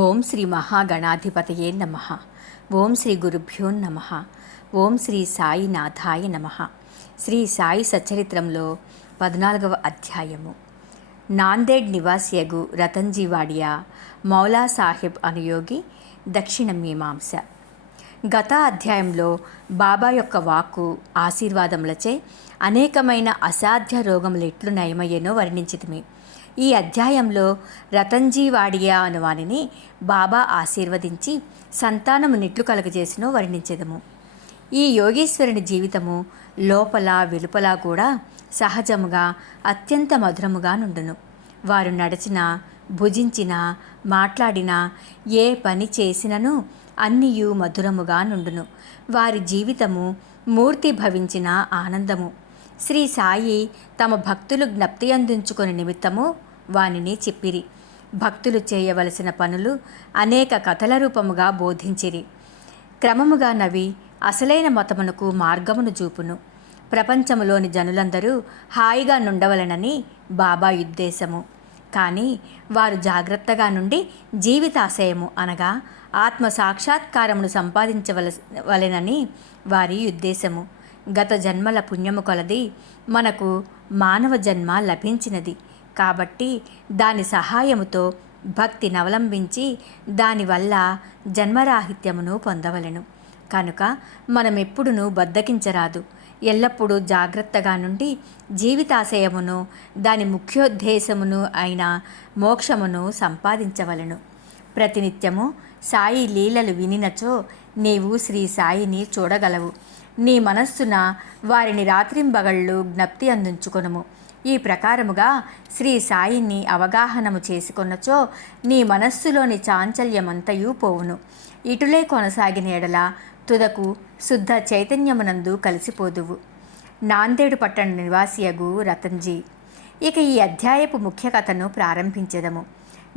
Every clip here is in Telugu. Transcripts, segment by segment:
ఓం శ్రీ మహాగణాధిపతయే నమ. ఓం శ్రీ గురుభ్యో నమ. ఓం శ్రీ సాయినాథాయ నమ. శ్రీ సాయి సచ్చరిత్రంలో 14వ అధ్యాయము. నాందేడ్ నివాసియగు రతన్జీ వాడియా మౌలా సాహెబ్ అనుయోగి దక్షిణ మీమాంస. గత అధ్యాయంలో బాబా యొక్క వాక్కు ఆశీర్వాదములచే అనేకమైన అసాధ్య రోగములు ఎట్లు నయమయ్యేనో వర్ణించితిమి. ఈ అధ్యాయంలో రతన్జీ వాడియా అనువానిని బాబా ఆశీర్వదించి సంతానము నిట్లు కలుగజేసినో వర్ణించెదము. ఈ యోగేశ్వరుని జీవితము లోపల వెలుపల కూడా సహజముగా అత్యంత మధురముగా నుండును. వారు నడిచినా, భుజించినా, మాట్లాడినా, ఏ పని చేసినను అన్నియు మధురముగా నుండును. వారి జీవితము మూర్తి భవించిన ఆనందము. శ్రీ సాయి తమ భక్తులు జ్ఞప్తి అందించుకుని నిమిత్తము వానిని చెప్పిరి. భక్తులు చేయవలసిన పనులు అనేక కథల రూపముగా బోధించిరి. క్రమముగా నవి అసలైన మతమునకు మార్గమును చూపును. ప్రపంచములోని జనులందరూ హాయిగా నుండవలనని బాబా ఉద్దేశము. కానీ వారు జాగ్రత్తగా నుండి జీవితాశయము అనగా ఆత్మ సాక్షాత్కారమును సంపాదించవలెనని వారి ఉద్దేశము. గత జన్మల పుణ్యము కొలది మనకు మానవ జన్మ లభించినది కాబట్టి దాని సహాయముతో భక్తిని అవలంబించి దానివల్ల జన్మరాహిత్యమును పొందవలెను. కనుక మనమెప్పుడునూ బద్దకించరాదు. ఎల్లప్పుడూ జాగ్రత్తగా నుండి జీవితాశయమును దాని ముఖ్యోద్దేశమును అయిన మోక్షమును సంపాదించవలెను. ప్రతినిత్యము సాయి లీలలు వినినచో నీవు శ్రీ సాయిని చూడగలవు. నీ మనస్సున వారిని రాత్రింబగళ్ళు జ్ఞప్తి అందించుకొనుము. ఈ ప్రకారముగా శ్రీ సాయిని అవగాహనము చేసుకొన్నచో నీ మనస్సులోని చాంచల్యమంతయు పోవును. ఇటులే కొనసాగిన ఎడల తుదకు శుద్ధ చైతన్యమునందు కలిసిపోదువు. నాందేడు పట్టణ నివాసియగు రతన్జీ. ఇక ఈ అధ్యాయపు ముఖ్య కథను ప్రారంభించెదము.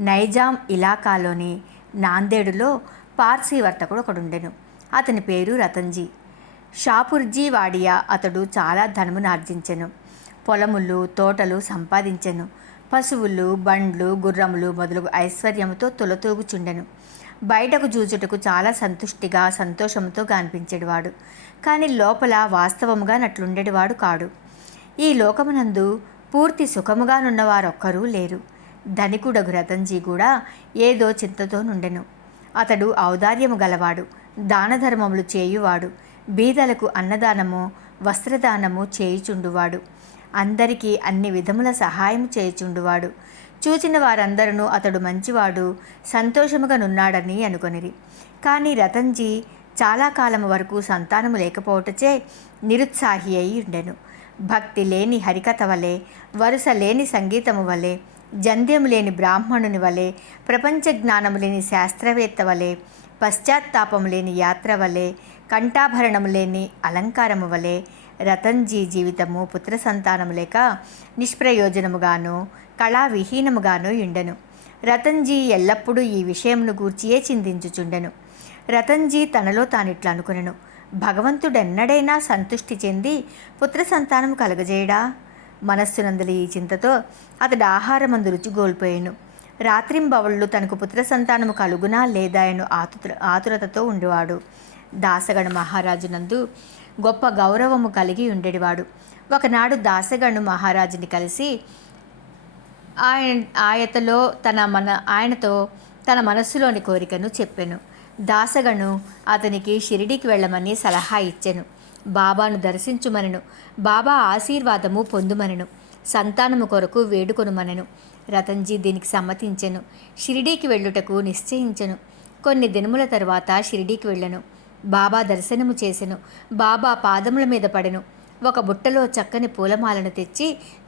నైజాం ఇలాకాలోని నాందేడులో పార్సీ వర్తకుడు ఒకడుండెను. అతని పేరు రతన్జీ. షాపుర్జీ వాడియా అతడు చాలా ధనమునార్జించెను. పొలములు, తోటలు సంపాదించెను. పశువులు, బండ్లు, గుర్రములు మొదలగు ఐశ్వర్యముతో తొలతూగుచుండెను. బయటకు చూచుటకు చాలా సంతుష్టిగా, సంతోషంతో కనిపించేవాడు. కానీ లోపల వాస్తవముగా నట్లుండేవాడు కాడు. ఈ లోకమునందు పూర్తి సుఖముగా నున్నవారొక్కరూ లేరు. ధనికుడగు రతన్జీ కూడా ఏదో చింతతో నుండెను. అతడు ఔదార్యము గలవాడు, దానధర్మములు చేయువాడు, బీదలకు అన్నదానము, వస్త్రదానము చేయుచుండువాడు, అందరికీ అన్ని విధముల సహాయం చేయుచుండువాడు. చూచిన వారందరూ అతడు మంచివాడు, సంతోషముగా నున్నాడని అనుకొనిరి. కానీ రతన్జీ చాలా కాలము వరకు సంతానము లేకపోవటచే నిరుత్సాహి అయి ఉండెను. భక్తి లేని హరికథ వలె, వరుస లేని సంగీతము వలె, జంధ్యము లేని బ్రాహ్మణుని వలె, ప్రపంచ జ్ఞానము లేని శాస్త్రవేత్త వలె, పశ్చాత్తాపము లేని యాత్ర వలె, కంఠాభరణము లేని అలంకారము వలె రతన్జీ జీవితము పుత్ర సంతానము లేక నిష్ప్రయోజనముగాను, కళావిహీనముగాను ఉండెను. రతన్జీ ఎల్లప్పుడూ ఈ విషయమును గూర్చియే చింతించుచుండెను. రతన్జీ తనలో తానిట్లా అనుకునెను, భగవంతుడెన్నడైనా సంతుష్టి చెంది పుత్ర సంతానము కలగజేయడా? మనస్సునందుల ఈ చింతతో అతడు ఆహారమందు రుచి కోల్పోయాను. రాత్రింబవళ్ళు తనకు పుత్ర సంతానము కలుగునా లేదా అని ఆతురతతో ఉండేవాడు. దాసగణ మహారాజునందు గొప్ప గౌరవము కలిగి ఉండేవాడు. ఒకనాడు దాసగణు మహారాజుని కలిసి ఆయనతో తన మనస్సులోని కోరికను చెప్పెను. దాసగణు అతనికి షిరిడీకి వెళ్ళమని సలహా ఇచ్చెను. బాబాను దర్శించుమనెను. బాబా ఆశీర్వాదము పొందుమనెను. సంతానము కొరకు వేడుకొనుమనెను. రతన్జీ దీనికి సమ్మతించెను. షిరిడీకి వెళ్ళుటకు నిశ్చయించెను. కొన్ని దినముల తరువాత షిరిడీకి వెళ్ళెను. బాబా దర్శనము చేసెను. బాబా పాదముల మీద పడెను. ఒక బుట్టలో చక్కని పూలమాలను తెచ్చి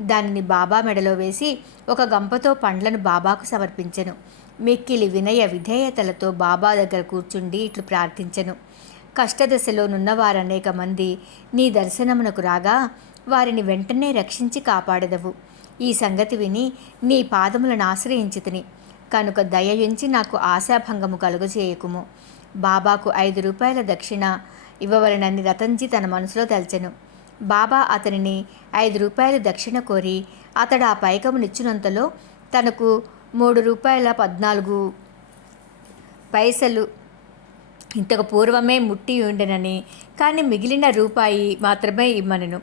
దానిని బాబా మెడలో వేసి ఒక గంపతో పండ్లను బాబాకు సమర్పించెను. మిక్కిలి వినయ విధేయతలతో బాబా దగ్గర కూర్చుండి ఇట్లు ప్రార్థించెను. కష్టదశలో నున్నవారనేక మంది నీ దర్శనమునకు రాగా వారిని వెంటనే రక్షించి కాపాడదవు. ఈ సంగతి విని నీ పాదములను ఆశ్రయించితిని కనుక దయయుంచి నాకు ఆశాభంగము కలుగజేయకుము. బాబాకు 5 రూపాయల దక్షిణ ఇవ్వవలనని రతన్జీ తన మనసులో తలచెను. బాబా అతనిని 5 రూపాయలు దక్షిణ కోరి అతడు ఆ పైకమునిచ్చినంతలో తనకు 3 రూపాయల 14 పైసలు ఇంతకు పూర్వమే ముట్టి ఉండెనని, కానీ మిగిలిన రూపాయి మాత్రమే ఇమ్మనెను.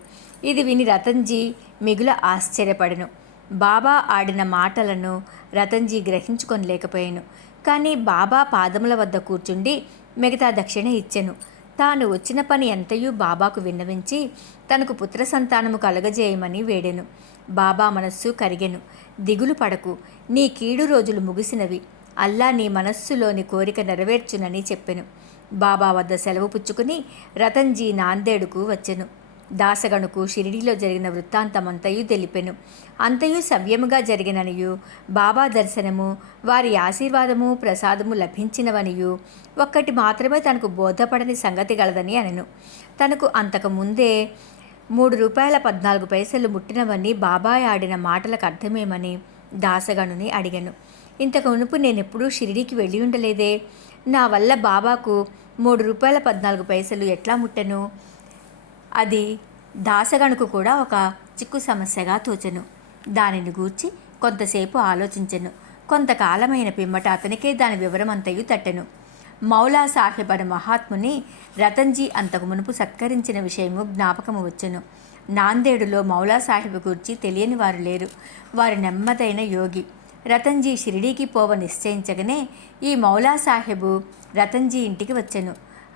ఇది విని రతన్జీ మిగుల ఆశ్చర్యపడెను. బాబా ఆడిన మాటలను రతన్జీ గ్రహించుకొనలేకపోయాను. కానీ బాబా పాదముల వద్ద కూర్చుండి మిగతా దక్షిణ ఇచ్చెను. తాను వచ్చిన పని ఎంతయూ బాబాకు విన్నవించి తనకు పుత్ర సంతానము కలగజేయమని వేడెను. బాబా మనస్సు కరిగెను. దిగులు పడకు, నీ కీడు రోజులు ముగిసినవి. అల్లా నీ మనస్సులోని కోరిక నెరవేర్చునని చెప్పెను. బాబా వద్ద సెలవు పుచ్చుకుని రతన్జీ నాందేడుకు వచ్చెను. దాసగణుకు షిరిడీలో జరిగిన వృత్తాంతమంతయు తెలిపెను. అంతయు సవ్యముగా జరిగిననియు, బాబా దర్శనము, వారి ఆశీర్వాదము ప్రసాదము లభించినవనియు, ఒక్కటి మాత్రమే తనకు బోధపడని సంగతి గలదని అనెను. తనకు అంతకు ముందే ₹3.14 ముట్టినవని బాబాయ్ ఆడిన మాటలకు అర్థమేమని దాసగణుని అడిగాను. ఇంతకు మునుపు నేనెప్పుడూ షిరిడీకి వెళ్ళి ఉండలేదే, నా వల్ల బాబాకు ₹3.14 ఎట్లా ముట్టెను? అది దాసగణుకు కూడా ఒక చిక్కు సమస్యగా తోచెను. దానిని గూర్చి కొంతసేపు ఆలోచించెను. కొంతకాలమైన పిమ్మట అతనికే దాని వివరమంతయు తట్టెను. మౌలా సాహెబ్ అనే మహాత్ముని రతన్జీ అంతకు మునుపు సత్కరించిన విషయము జ్ఞాపకము వచ్చెను. నాందేడులో మౌలా సాహెబ్ గురించి తెలియని వారు లేరు. వారు నెమ్మదైన యోగి. రతన్జీ షిరిడీకి పోవ నిశ్చయించగానే ఈ మౌలా సాహెబు రతన్జీ ఇంటికి వచ్చెను.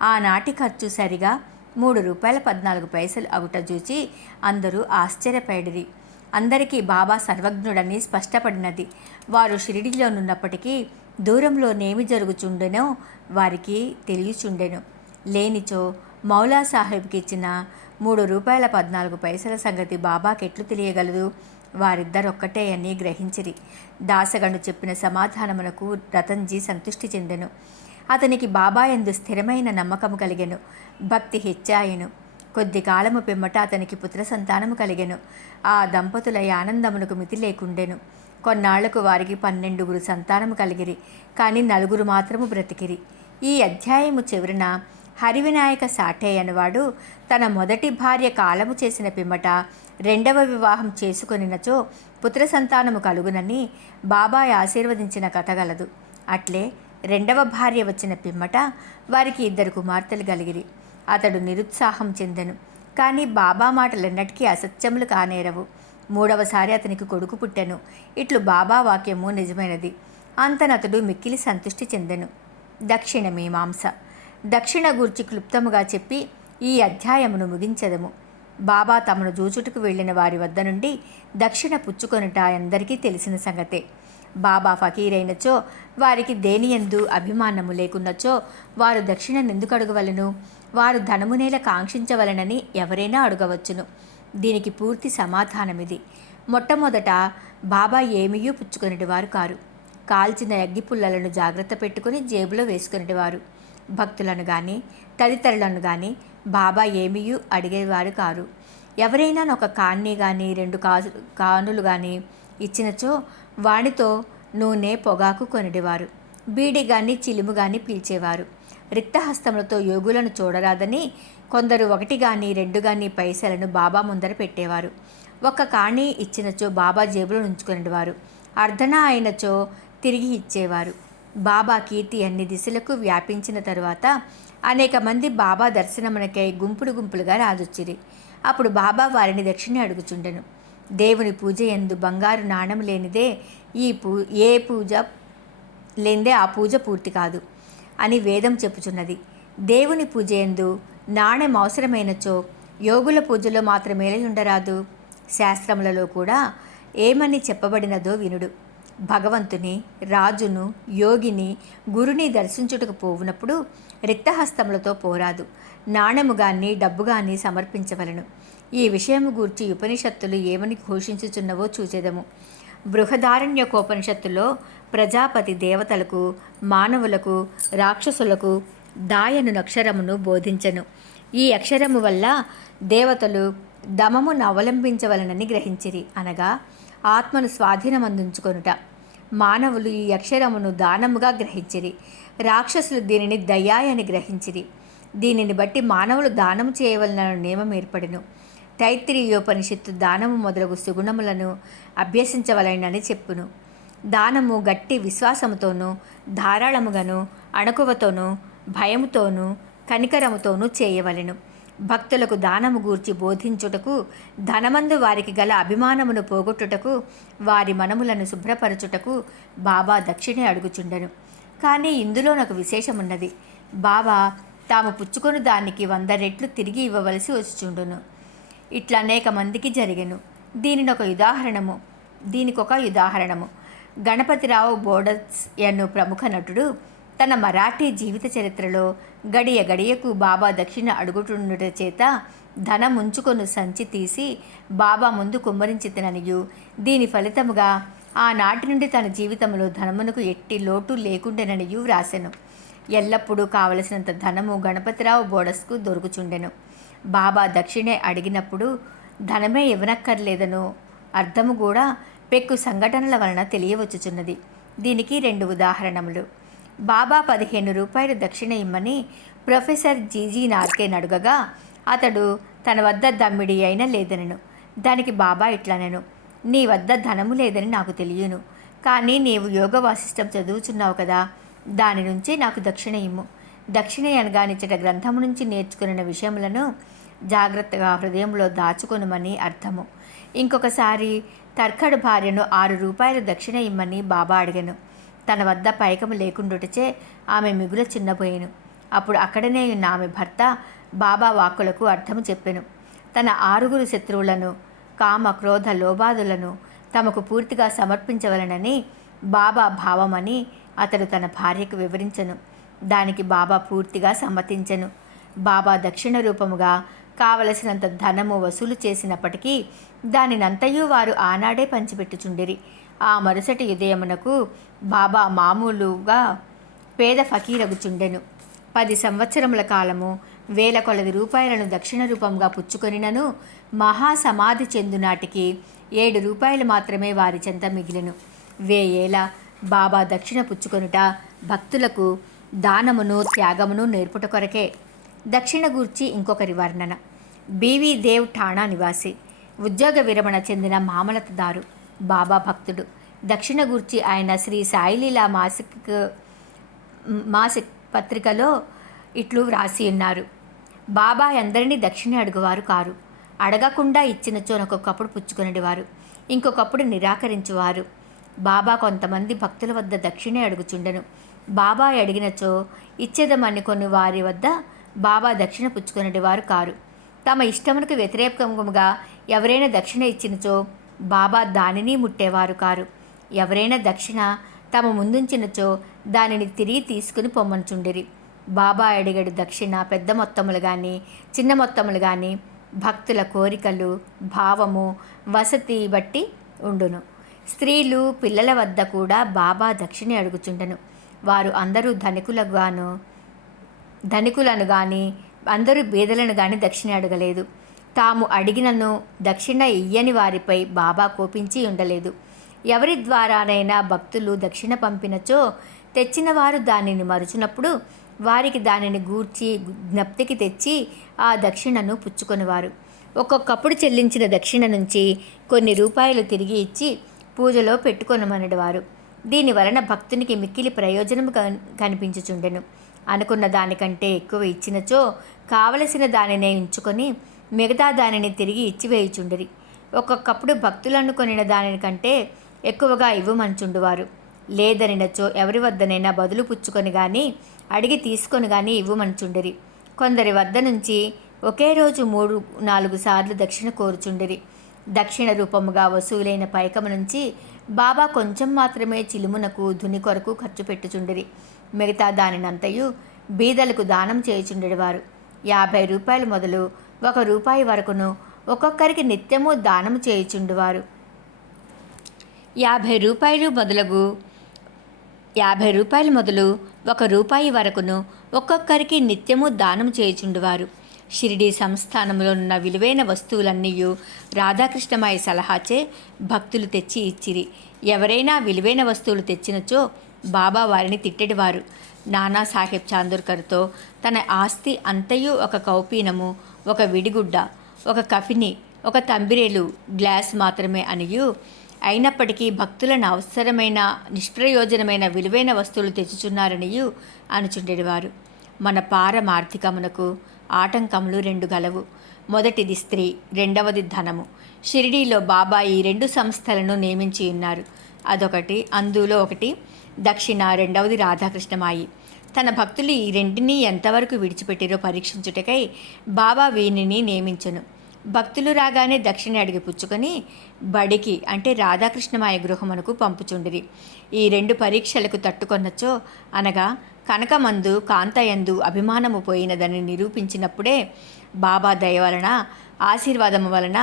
ఆనాటి ఖర్చు సరిగా ₹3.14 అగుట చూచి అందరూ ఆశ్చర్యపడిరి. అందరికీ బాబా సర్వజ్ఞుడని స్పష్టపడినది. వారు షిరిడీలోనున్నప్పటికీ దూరంలోనేమి జరుగుచుండెనో వారికి తెలియచుండెను. లేనిచో మౌలా సాహెబ్కి ఇచ్చిన ₹3.14 సంగతి బాబాకెట్లు తెలియగలదు? వారిద్దరొక్కటే అని గ్రహించిరి. దాసగండు చెప్పిన సమాధానమునకు రతన్జీ సంతృష్టి చెందెను. అతనికి బాబా యందు స్థిరమైన నమ్మకము కలిగెను. భక్తి హెచ్చాయెను. కొద్ది కాలము పిమ్మట అతనికి పుత్ర సంతానము కలిగెను. ఆ దంపతుల ఆనందమునకు మితి లేకుండెను. కొన్నాళ్లకు వారికి 12 సంతానము కలిగిరి. కానీ 4 మాత్రము బ్రతికిరి. ఈ అధ్యాయము చివరన హరివినాయక సాఠే అనేవాడు తన మొదటి భార్య కాలము చేసిన పిమ్మట రెండవ వివాహం చేసుకొనినచో పుత్ర సంతానము కలుగునని బాబా ఆశీర్వదించిన కథ గలదు. అట్లే రెండవ భార్య వచ్చిన పిమ్మట వారికి 2 కుమార్తెలు కలిగిరి. అతడు నిరుత్సాహం చెందెను. కానీ బాబా మాటలెన్నటికీ అసత్యములు కానేరవు. 3వసారి అతనికి కొడుకు పుట్టెను. ఇట్లు బాబా వాక్యము నిజమైనది. అంతనతడు మిక్కిలి సంతృష్టి చెందెను. దక్షిణ మీమాంస. దక్షిణ గూర్చి క్లుప్తముగా చెప్పి ఈ అధ్యాయమును ముగించెదము. బాబా తమను జూచుటకు వెళ్ళిన వారి వద్ద నుండి దక్షిణ పుచ్చుకొనుట అందరికీ తెలిసిన సంగతే. బాబా ఫకీరైనచో వారికి దేనియందు అభిమానము లేకున్నచో వారు దక్షిణనెందుకు అడగవలను? వారు ధనమునేల కాంక్షించవలనని ఎవరైనా అడగవచ్చును. దీనికి పూర్తి సమాధానమిది. మొట్టమొదట బాబా ఏమీయూ పుచ్చుకొనిటివారు కారు. కాల్చిన అగ్గిపుల్లలను జాగ్రత్త పెట్టుకుని జేబులో వేసుకునేటివారు. భక్తులను కానీ తదితరులను కానీ బాబా ఏమీయూ అడిగేవారు కారు. ఎవరైనా ఒక కాన్ని కానీ 2 కానులు కానీ ఇచ్చినచో వానితో నూనె పొగాకు కొనిటివారు. బీడి కానీ చిలుము కానీ పీల్చేవారు. రిక్తహస్తములతో యోగులను చూడరాదని కొందరు 1 కానీ 2 కానీ పైసలను బాబా ముందర పెట్టేవారు. 1 కాణి ఇచ్చినచో బాబా జేబులో ఉంచుకునేవారు. అర్ధనా అయినచో తిరిగి ఇచ్చేవారు. బాబా కీర్తి అన్ని దిశలకు వ్యాపించిన తరువాత అనేక మంది బాబా దర్శనమునకై గుంపులుగా రాజొచ్చిరి. అప్పుడు బాబా వారిని దక్షిణ అడుగుచుండెను. దేవుని పూజ యందు బంగారు నాణెం లేనిదే ఏ పూజ లేనిదే ఆ పూజ పూర్తి కాదు అని వేదం చెప్పుచున్నది. దేవుని పూజ యందు నాణెం అవసరమైనచో యోగుల పూజలో మాత్రమే ఉండరాదు. శాస్త్రములలో కూడా ఏమని చెప్పబడినదో వినుడు. భగవంతుని, రాజును, యోగిని, గురుని దర్శించుటకు పోవునప్పుడు రిక్తహస్తములతో పోరాదు. నాణెము గాని డబ్బు గాని సమర్పించవలను. ఈ విషయము గూర్చి ఉపనిషత్తులు ఏమని ఘోషించుచున్నవో చూచెదము. బృహదారణ్యకోపనిషత్తులో ప్రజాపతి దేవతలకు, మానవులకు, రాక్షసులకు దాయను అక్షరమును బోధించెను. ఈ అక్షరము వల్ల దేవతలు దమమును అవలంబించవలనని గ్రహించిరి, అనగా ఆత్మను స్వాధీనమందించుకొనుట. మానవులు ఈ అక్షరమును దానముగా గ్రహించిరి. రాక్షసులు దీనిని దయాయని గ్రహించిరి. దీనిని బట్టి మానవులు దానము చేయవలన నియమం ఏర్పడెను. తైత్తిరీయోపనిషత్తు దానము మొదలగు సుగుణములను అభ్యసించవలనని చెప్పును. దానము గట్టి విశ్వాసముతోనూ ధారాళముగాను అణకువతోనూ భయముతోనూ కనికరముతోనూ చేయవలెను. భక్తులకు దానము గూర్చి బోధించుటకు, ధనమందు వారికి గల అభిమానమును పోగొట్టుటకు, వారి మనములను శుభ్రపరచుటకు బాబా దక్షిణే అడుగుచుండెను. కానీ ఇందులో నాకు విశేషమున్నది. బాబా తాము పుచ్చుకొని దానికి 100 రెట్లు తిరిగి ఇవ్వవలసి వచ్చుచుండును. ఇట్లా అనేక మందికి జరిగెను. దీనికొక ఉదాహరణము. గణపతిరావు బోడస్ అను ప్రముఖ నటుడు తన మరాఠీ జీవిత చరిత్రలో గడియ గడియకు బాబా దక్షిణ అడుగుతుండుట చేత ధనం ఉంచుకొని సంచి తీసి బాబా ముందు కుమ్మరించితననియు, దీని ఫలితముగా ఆనాటి నుండి తన జీవితంలో ధనమునకు ఎట్టి లోటు లేకుండెననియు వ్రాసెను. ఎల్లప్పుడూ కావలసినంత ధనము గణపతిరావు బోడస్కు దొరుకుచుండెను. బాబా దక్షిణే అడిగినప్పుడు ధనమే ఇవ్వనక్కర్లేదను అర్థము కూడా పెక్కు సంఘటనల వలన తెలియవచ్చుచున్నది. దీనికి 2 ఉదాహరణములు. బాబా 15 రూపాయలు దక్షిణ ఇమ్మని ప్రొఫెసర్ జీజీ నార్కేన్ అడుగగా అతడు తన వద్ద దమ్మిడి అయినా లేదనెను. దానికి బాబా ఇట్లనెను, నీ వద్ద ధనము లేదని నాకు తెలియను, కానీ నీవు యోగ వాసిష్టం చదువుచున్నావు కదా, దాని నుంచి నాకు దక్షిణ ఇమ్ము. దక్షిణ అనగానిచ్చట గ్రంథము నుంచి నేర్చుకున్న విషయములను జాగ్రత్తగా హృదయంలో దాచుకొనుమని అర్థము. ఇంకొకసారి తర్కడు భార్యను 6 రూపాయలు దక్షిణ ఇమ్మని బాబా అడిగెను. తన వద్ద పైకము లేకుండుటచే ఆమె మిగుల చిన్నపోయెను. అప్పుడు అక్కడనే ఉన్న ఆమె భర్త బాబా వాక్కులకు అర్థము చెప్పెను. తన 6 శత్రువులను, కామ క్రోధ లోబాదులను తమకు పూర్తిగా సమర్పించవలనని బాబా భావమని అతడు తన భార్యకు వివరించెను. దానికి బాబా పూర్తిగా సమ్మతించెను. బాబా దక్షిణ రూపముగా కావలసినంత ధనము వసూలు చేసినప్పటికీ దానినంతయు వారు ఆనాడే పంచిపెట్టుచుండిరి. ఆ మరుసటి ఉదయమునకు బాబా మామూలుగా పేద ఫకీరగుచుండెను. 10 సంవత్సరముల కాలము వేల కొలది రూపాయలను దక్షిణ రూపంగా పుచ్చుకొనినను మహాసమాధి చెందునాటికి 7 రూపాయలు మాత్రమే వారి చెంత మిగిలెను. 1000 ఏళ్ళ బాబా దక్షిణ పుచ్చుకొనుట భక్తులకు దానమును త్యాగమును నేర్పుట కొరకే. దక్షిణ గూర్చి ఇంకొకరి వర్ణన. బీవీ దేవ్ ఠాణా నివాసి, ఉద్యోగ విరమణ చెందిన మామలతదారు, బాబా భక్తుడు. దక్షిణ గూర్చి ఆయన శ్రీ సాయిలీలా మాసిక్ పత్రికలో ఇట్లు వ్రాసి ఉన్నారు. బాబా అందరినీ దక్షిణ అడుగువారు కారు. అడగకుండా ఇచ్చినచో ఒక్కొక్కప్పుడు పుచ్చుకొనివారు, ఇంకొకప్పుడు నిరాకరించువారు. బాబా కొంతమంది భక్తుల వద్ద దక్షిణే అడుగుచుండెను. బాబా అడిగినచో ఇచ్చేదమని కొన్ని వారి వద్ద బాబా దక్షిణ పుచ్చుకొనివారు కారు. తమ ఇష్టమునకు వ్యతిరేకముగా ఎవరైనా దక్షిణ ఇచ్చినచో బాబా దానిని ముట్టేవారు కారు. ఎవరైనా దక్షిణ తమ ముందుంచినచో దానిని తిరిగి తీసుకుని పొమ్మనుచుండిరి. బాబా అడిగడు దక్షిణ పెద్ద మొత్తములు కానీ చిన్న మొత్తములు కానీ భక్తుల కోరికలు, భావము, వసతి బట్టి ఉండును. స్త్రీలు, పిల్లల వద్ద కూడా బాబా దక్షిణ అడుగుచుండెను. వారు అందరూ ధనికులను కానీ అందరూ బీదలను కానీ దక్షిణ అడగలేదు. తాము అడిగినను దక్షిణ ఇయ్యని వారిపై బాబా కోపించి ఉండలేదు. ఎవరి ద్వారానైనా భక్తులు దక్షిణ పంపినచో తెచ్చిన వారు దానిని మరుచునప్పుడు వారికి దానిని గూర్చి జ్ఞప్తికి తెచ్చి ఆ దక్షిణను పుచ్చుకొనివారు. ఒక్కొక్కప్పుడు చెల్లించిన దక్షిణ నుంచి కొన్ని రూపాయలు తిరిగి ఇచ్చి పూజలో పెట్టుకొనమనేవారు. దీనివలన భక్తునికి మిక్కిలి ప్రయోజనము కనిపించుచుండెను. అనుకున్న దానికంటే ఎక్కువ ఇచ్చినచో కావలసిన దానినే ఉంచుకొని మిగతా దానిని తిరిగి ఇచ్చివేయుచుండిరి. ఒక్కొక్కప్పుడు భక్తులను కొనిన దానికంటే ఎక్కువగా ఇవ్వమంచుండువారు. లేదనినచో ఎవరి వద్దనైనా బదులు పుచ్చుకొని కానీ అడిగి తీసుకొని కానీ ఇవ్వమంచుండిరి. కొందరి వద్ద నుంచి ఒకే రోజు 3-4 సార్లు దక్షిణ కోరుచుండిరి. దక్షిణ రూపముగా వసూలైన పైకము నుంచి బాబా కొంచెం మాత్రమే చిలుమునకు ధుని కొరకు ఖర్చు పెట్టుచుండిరి. మిగతా దానినంతయు బీదలకు దానం చేయుచుండేవారు. 50 రూపాయలు మొదలు 1 రూపాయి వరకును ఒక్కొక్కరికి నిత్యము దానము చేయుచుండువారు. 50 రూపాయలు మొదలు 1 రూపాయి వరకును ఒక్కొక్కరికి నిత్యము దానం చేయుచుండువారు. షిరిడీ సంస్థానంలో ఉన్న విలువైన వస్తువులన్నీ రాధాకృష్ణమాయి సలహాచే భక్తులు తెచ్చి ఇచ్చిరి. ఎవరైనా విలువైన వస్తువులు తెచ్చినచో బాబా వారిని తిట్టెడివారు. నానాసాహెబ్ చాందోర్కర్తో తన ఆస్తి అంతయు ఒక కౌపీనము, ఒక విడిగుడ్డ, ఒక కఫిని, ఒక తంబిరేలు గ్లాస్ మాత్రమే అనియు అయినప్పటికీ భక్తులను అవసరమైన నిష్ప్రయోజనమైన విలువైన వస్తువులు తెచ్చుచున్నారనియు అనుచుండెడివారు. మన పారమార్థికమునకు ఆటంకములు 2 గలవు. మొదటిది స్త్రీ, రెండవది ధనము. షిరిడీలో బాబా ఈ 2 సంస్థలను నియమించి ఉన్నారు. అందులో ఒకటి దక్షిణ, రెండవది రాధాకృష్ణమాయి. తన భక్తులు ఈ రెంటినీ ఎంతవరకు విడిచిపెట్టిరో పరీక్షించుటకై బాబా వీనిని నియమించెను. భక్తులు రాగానే దక్షిణ అడిగి పుచ్చుకొని బడికి అంటే రాధాకృష్ణమాయ గృహమునకు పంపుచుండిరి. ఈ 2 పరీక్షలకు తట్టుకొనచ్చో అనగా కనకమందు కాంతయందు అభిమానము పోయినదని నిరూపించినప్పుడే బాబా దయ వలన, ఆశీర్వాదము వలన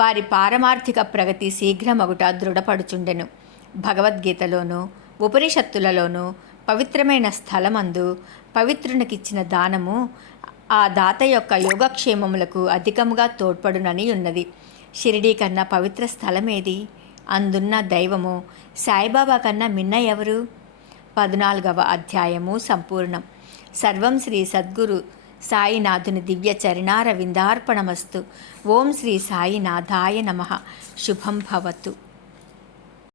వారి పారమార్థిక ప్రగతి శీఘ్రమగుట దృఢపడుచుండెను. భగవద్గీతలోనూ ఉపనిషత్తులలోనూ పవిత్రమైన స్థలమందు పవిత్రునికిచ్చిన దానము ఆ దాత యొక్క యోగక్షేమములకు అధికముగా తోడ్పడునని ఉన్నది. షిరిడీ కన్నా పవిత్ర స్థలమేది? అందున్న దైవము సాయిబాబా కన్నా మిన్న ఎవరు? 14వ అధ్యాయము సంపూర్ణం. సర్వం శ్రీ సద్గురు సాయినాథుని దివ్య చరణార విందార్పణమస్తు. ఓం శ్రీ సాయినాథాయ నమః. శుభం భవతు.